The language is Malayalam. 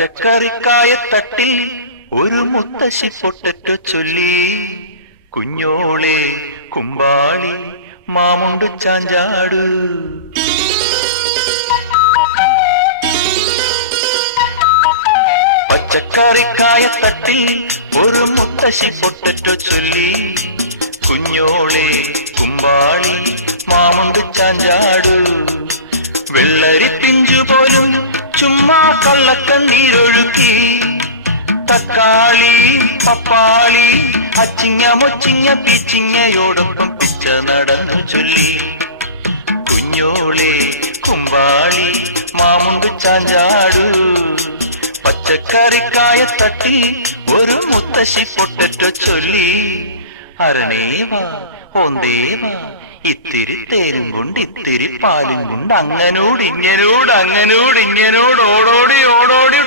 പച്ചക്കറിക്കായത്തട്ടിൽ ഒരു മുത്തശ്ശി പൊട്ടറ്റോ ചൊല്ലി, കുഞ്ഞോളെ കുമ്പാളി മാമുണ്ടു ചാഞ്ചാടു. പച്ചക്കറിക്കായത്തട്ടിൽ ഒരു മുത്തശ്ശി പൊട്ടറ്റോ ചൊല്ലി, കുഞ്ഞോളെ കുമ്പാളി മാമുണ്ടു ചാഞ്ചാടു. വെള്ളരി പിഞ്ചു പോലും ചുമ്മാ കള്ളക്കണ്ണീരൊഴുക്കി, തക്കാളി പപ്പാളി അച്ചിങ്ങ മൊച്ചിങ്ങ പീച്ചിങ്ങയോടൊപ്പം പിച്ച നടന്നു ചൊല്ലി, കുഞ്ഞോളെ കുമ്പാളി മാമുണ്ടു ചാഞ്ചാടു. പച്ചക്കറിക്കായത്തട്ടി ഒരു മുത്തശ്ശി പൊട്ടറ്റോ ചൊല്ലി, അരണേവാ ഓന്തേവാ ഇത്തിരി തേരും കൊണ്ട് ഇത്തിരി പാലും കൊണ്ട് അങ്ങനോട് ഇങ്ങനോട് ഓടോടി